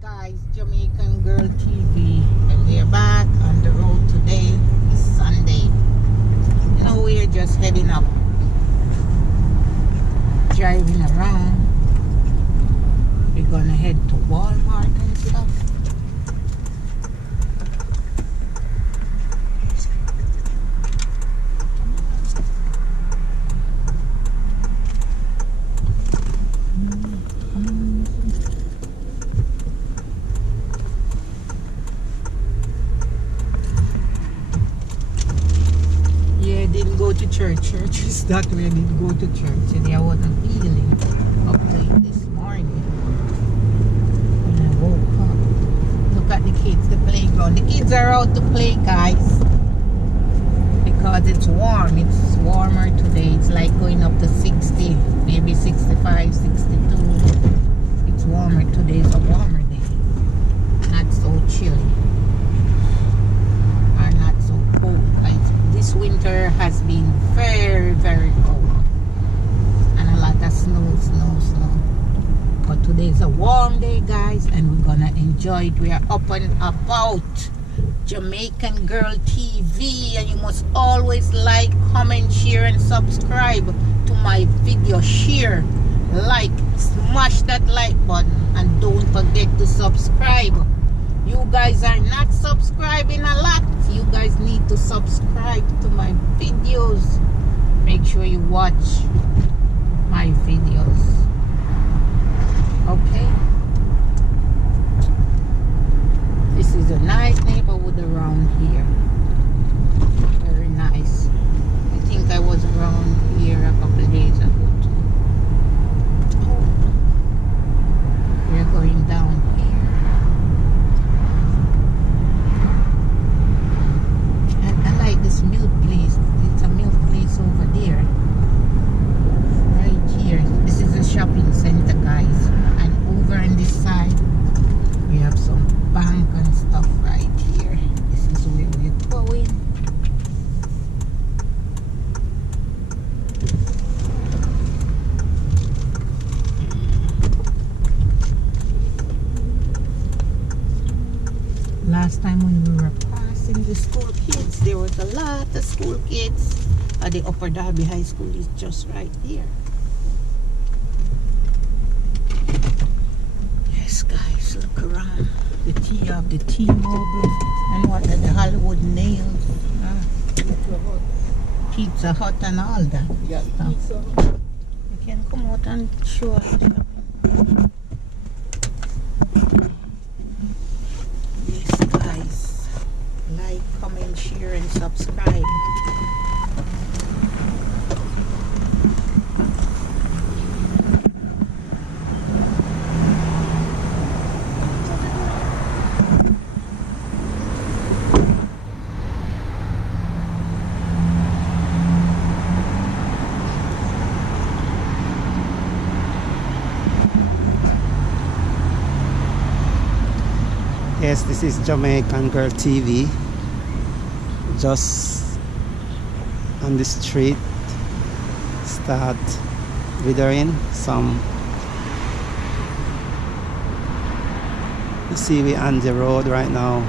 guys, Jamaican Girl TV, and we're back on the road today. It's Sunday. You know, we're just heading up, driving around. We're gonna head to Walmart and stuff. Didn't go to church. Church is that way. I didn't go to church. Today I wasn't feeling up late this morning. When I woke up, look at the kids, the playground. The kids are out to play, guys, because it's warm. It's warmer today. It's like going up to 60, maybe 65, 62. It's warmer today. It's a warmer day. Not so chilly. Or not so cold. This winter has been very, very cold, and a lot of snow. But today is a warm day, guys, and we're gonna enjoy it. We are up and about. Jamaican Girl TV, and you must always like, comment, share, and subscribe to my video. Share, like, smash that like button, and don't forget to subscribe. You guys are not subscribing a lot. You guys need to subscribe to my videos. Make sure you watch my videos. Okay? This is a nice neighborhood around here. Very nice. I think I was around here a couple of days ago too. Oh. We're going down here. This milk place, it's a milk place over there, right here. This is a shopping center, guys, and over on this side we have some bank and stuff right here. This is where we're going. Last time when we were passing the school kids, there was a lot of school kids. The Upper Darby High School is just right here. Yes, guys, look around. The T-Mobile, and what are the Hollywood Nails, Pizza Hut and all that stuff. You can come out and show us. Like, comment, share, and subscribe. Yes, this is Jamaican Girl TV. Just on the street, start withering some. You see, we on the road right now.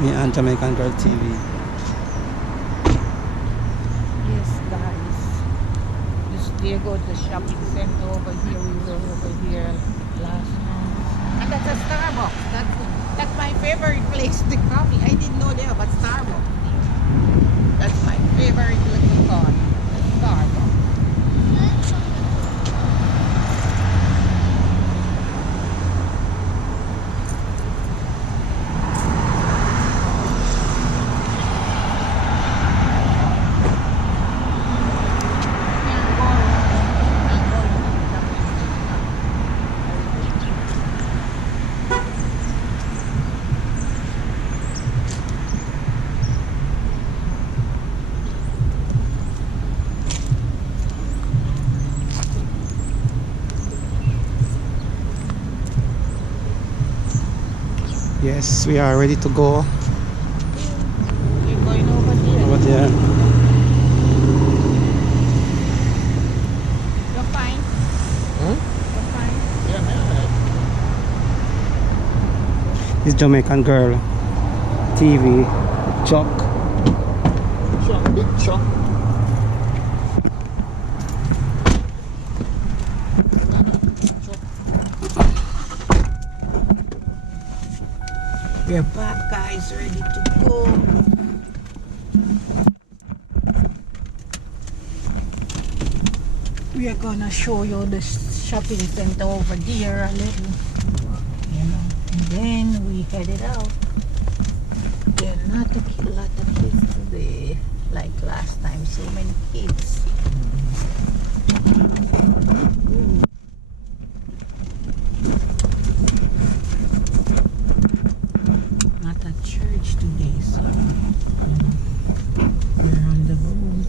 Me and Jamaican Girl TV. Yes, guys. Just there goes the shopping center over here. We were over here last night. And that's a Starbucks. That's my favorite place, the coffee. I didn't know there, but Starbucks. That's my favorite little car, Starbucks. Yes, we are ready to go. We're going over there. Over there. You're fine? Hmm? You're fine? Yeah, man. This Jamaican girl TV Chuck. Chuck, big Chuck. We're back, guys, ready to go. We are gonna show you the shopping center over there a little, you know, and then we headed out. There are not a lot of kids today, like last time. So many kids. Not at church today, so you know, we're on the road.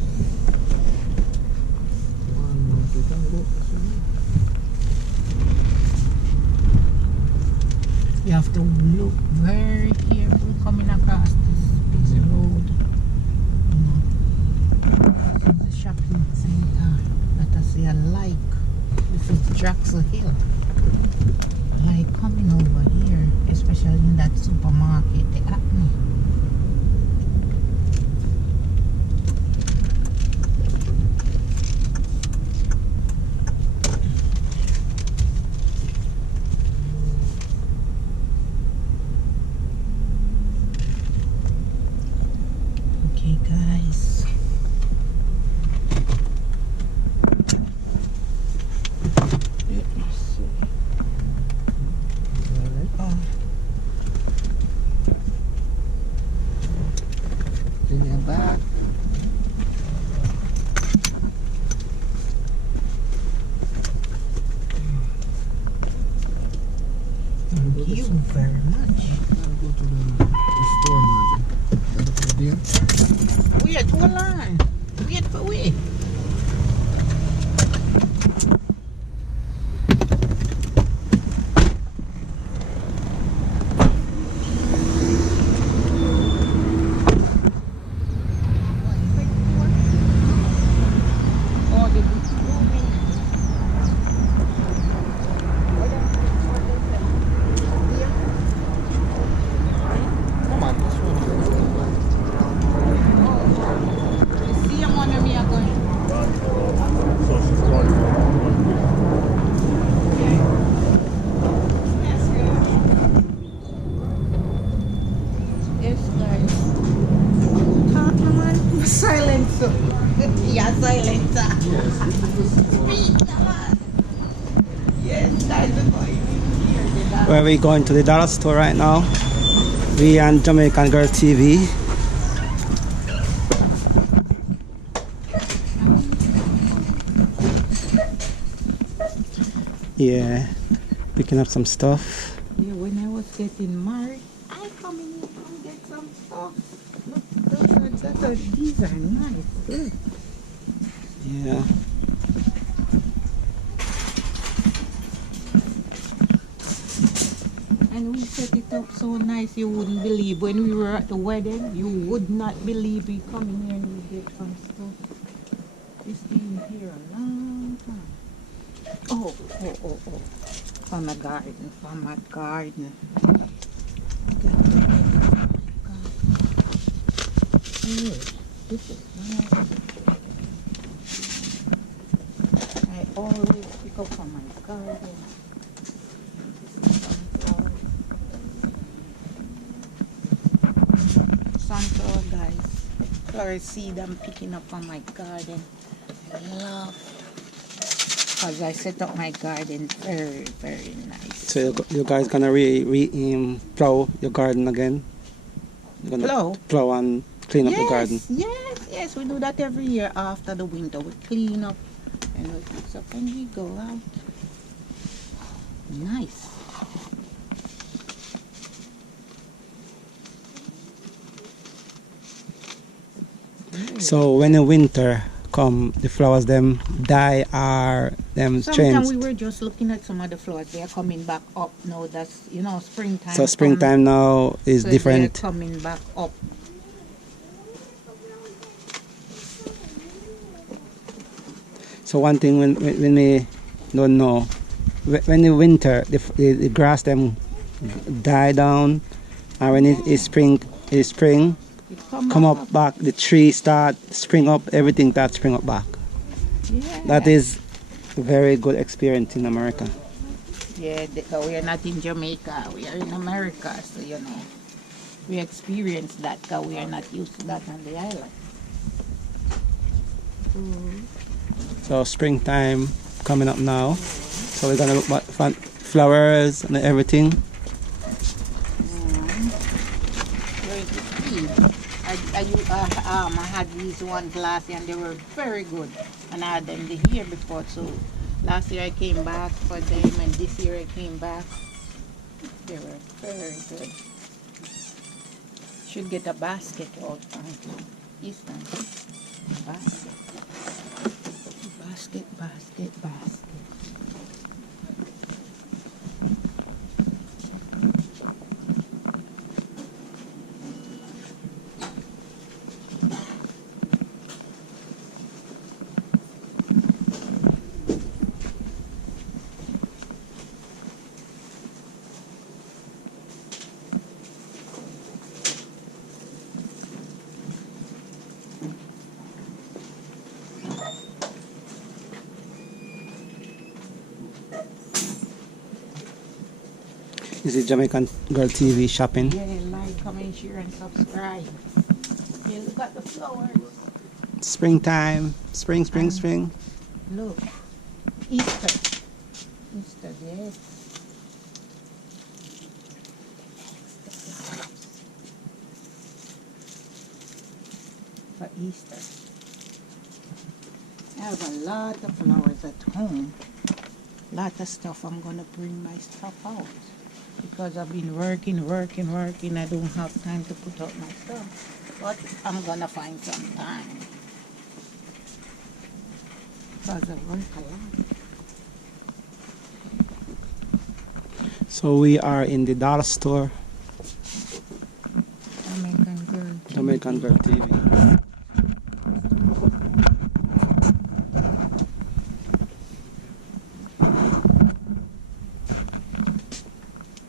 You have to look very careful coming across this road. You know, this is the shopping center. Let us say a like. This is Drexel Hill. Like coming over here, especially in that supermarket, the Acme. Okay, guys. Let me see. Oh, In your back. thank you very much. Gotta go to the store, man. Gotta put it there. Wait, hold on. Wait for wait. Oh, the Come on, this one. you see him under me again. So she's going. Yes, guys. Talk, man. Silence. Yeah, silence. Speak, man. Yes, guys, we're going here. Where we going to the dollar store right now. We and Jamaican Girl TV. Yeah, picking up some stuff. Yeah, when I was getting married, I come in here and get some stuff. Look, these are nice. Look. Yeah. And we set it up so nice you wouldn't believe. When we were at the wedding, you would not believe we come in here and we get some stuff. It's been here a long time. Oh. From a garden, from a garden. Oh, this is nice. I always pick up from my garden. Sunflower, guys. Flower seed I'm picking up from my garden. I love, because I set up my garden very, very nice. So you guys gonna plow your garden again? You're gonna plow and clean up the garden. Yes, we do that every year after the winter. We clean up and we fix up and we go out. Nice. So when the winter come, the flowers them die or them change? Sometimes we were just looking at some of the flowers. They are coming back up now. That's, springtime. So springtime now is so different. They're coming back up. So one thing when we don't know, when the winter, the grass them die down, and when it is spring, It come up back. The tree start spring up. Everything that spring up back. Yeah. That is a very good experience in America. Yeah, we are not in Jamaica. We are in America, so you know we experience that because we are not used to that on the island. So springtime coming up now. So we're gonna look at flowers and everything. Where's the tea? I had these ones last year and they were very good. And I had them the year before too. Last year I came back for them and this year I came back. They were very good. Should get a basket out from Eastern. Basket. Basket, basket, basket. This is Jamaican Girl TV shopping. Yeah, like, comment, share, and subscribe. Yeah, look at the flowers. Springtime, spring. Look, Easter. Easter, yes. For Easter. I have a lot of flowers at home. Lot of stuff. I'm gonna bring my stuff out because I've been working. I don't have time to put out my stuff, but I'm gonna find some time because I work a lot. So we are in the dollar store. Jamaican Girl TV. Jamaican Girl TV.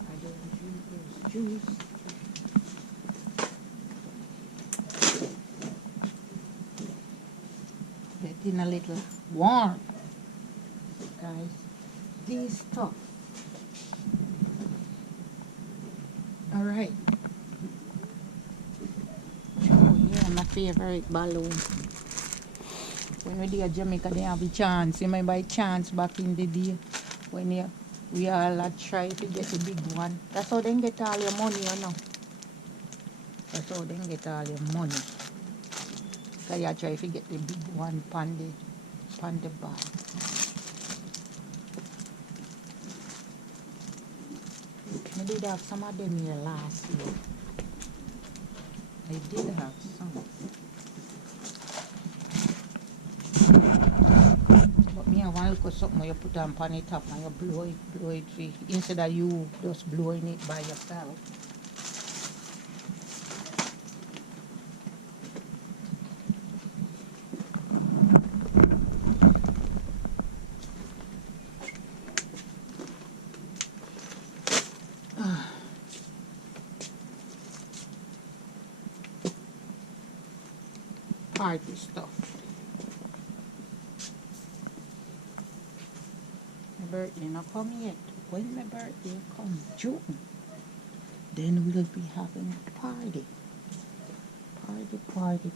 I don't drink juice. Getting a little warm, guys. These stuff. All right. Oh yeah, my favorite balloon. When we did Jamaica, they have a chance. You remember a chance back in the day when we all had try to get the big one. That's how they get all your money, you know. That's how they get all your money. So you try to get the big one pan the bar. I did have some of them here last year. I did have some. But me I want to look at something you put on pan the top and you blow it free. Instead of you just blowing it by yourself. Party stuff. My birthday not come yet. When my birthday come? June. Then we'll be having a party. Party.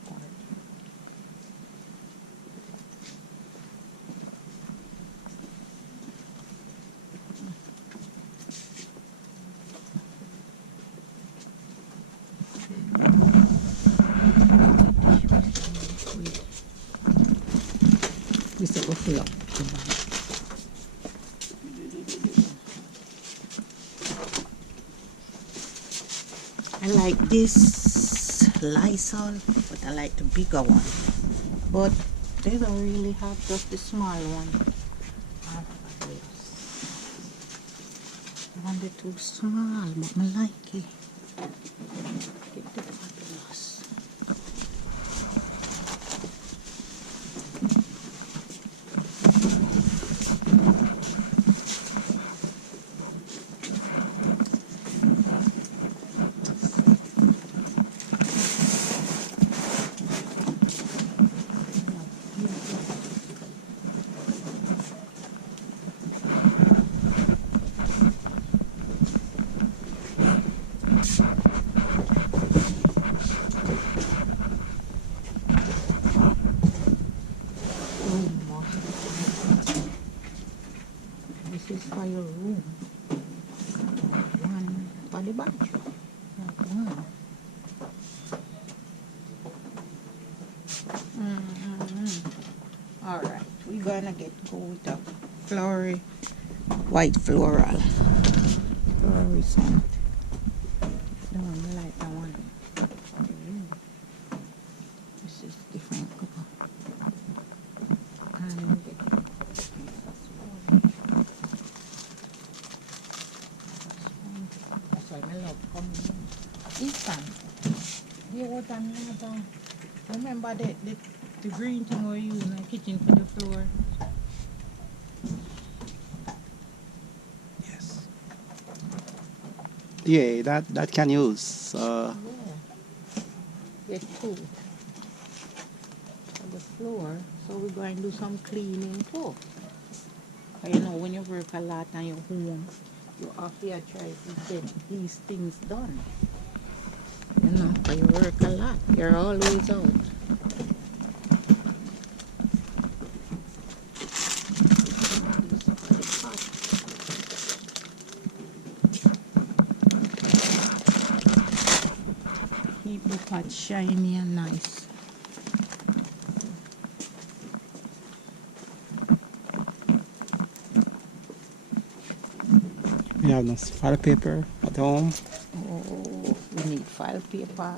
This is a full up. I like this Lysol, but I like the bigger one. But they don't really have just the small one. I want it too small, but I like it. Get the fabulous. bunch. Not one. All right, we're gonna go with a flowery white floral. Fluorescent. Don't like that one. This is different color. And that's why I love coming in. This time, there was another. Remember the green thing we use in the kitchen for the floor? Yes. Yeah, that can use. Yeah. Get two for the floor. So we're going to do some cleaning too. And you know, when you work a lot on your home, you have to try to get these things done. You know, 'cause you work a lot. You're always out. Keep the pot shiny and nice. We have no file paper at home. Oh, we need file paper.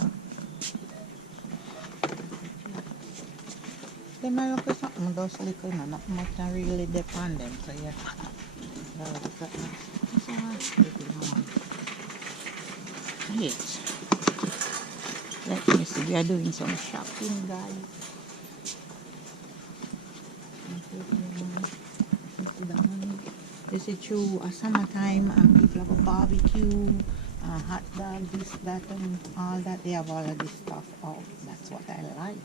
They might look at something those little, no, not much and really depend them. So yeah, gotta look at that. So that's pretty long. Yes. Let me see. We are doing some shopping, guys. This is true a summertime and people have a barbecue, hot dog, this, that, and all that. They have all of this stuff out. That's what I like.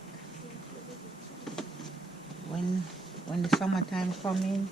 When the summertime come in,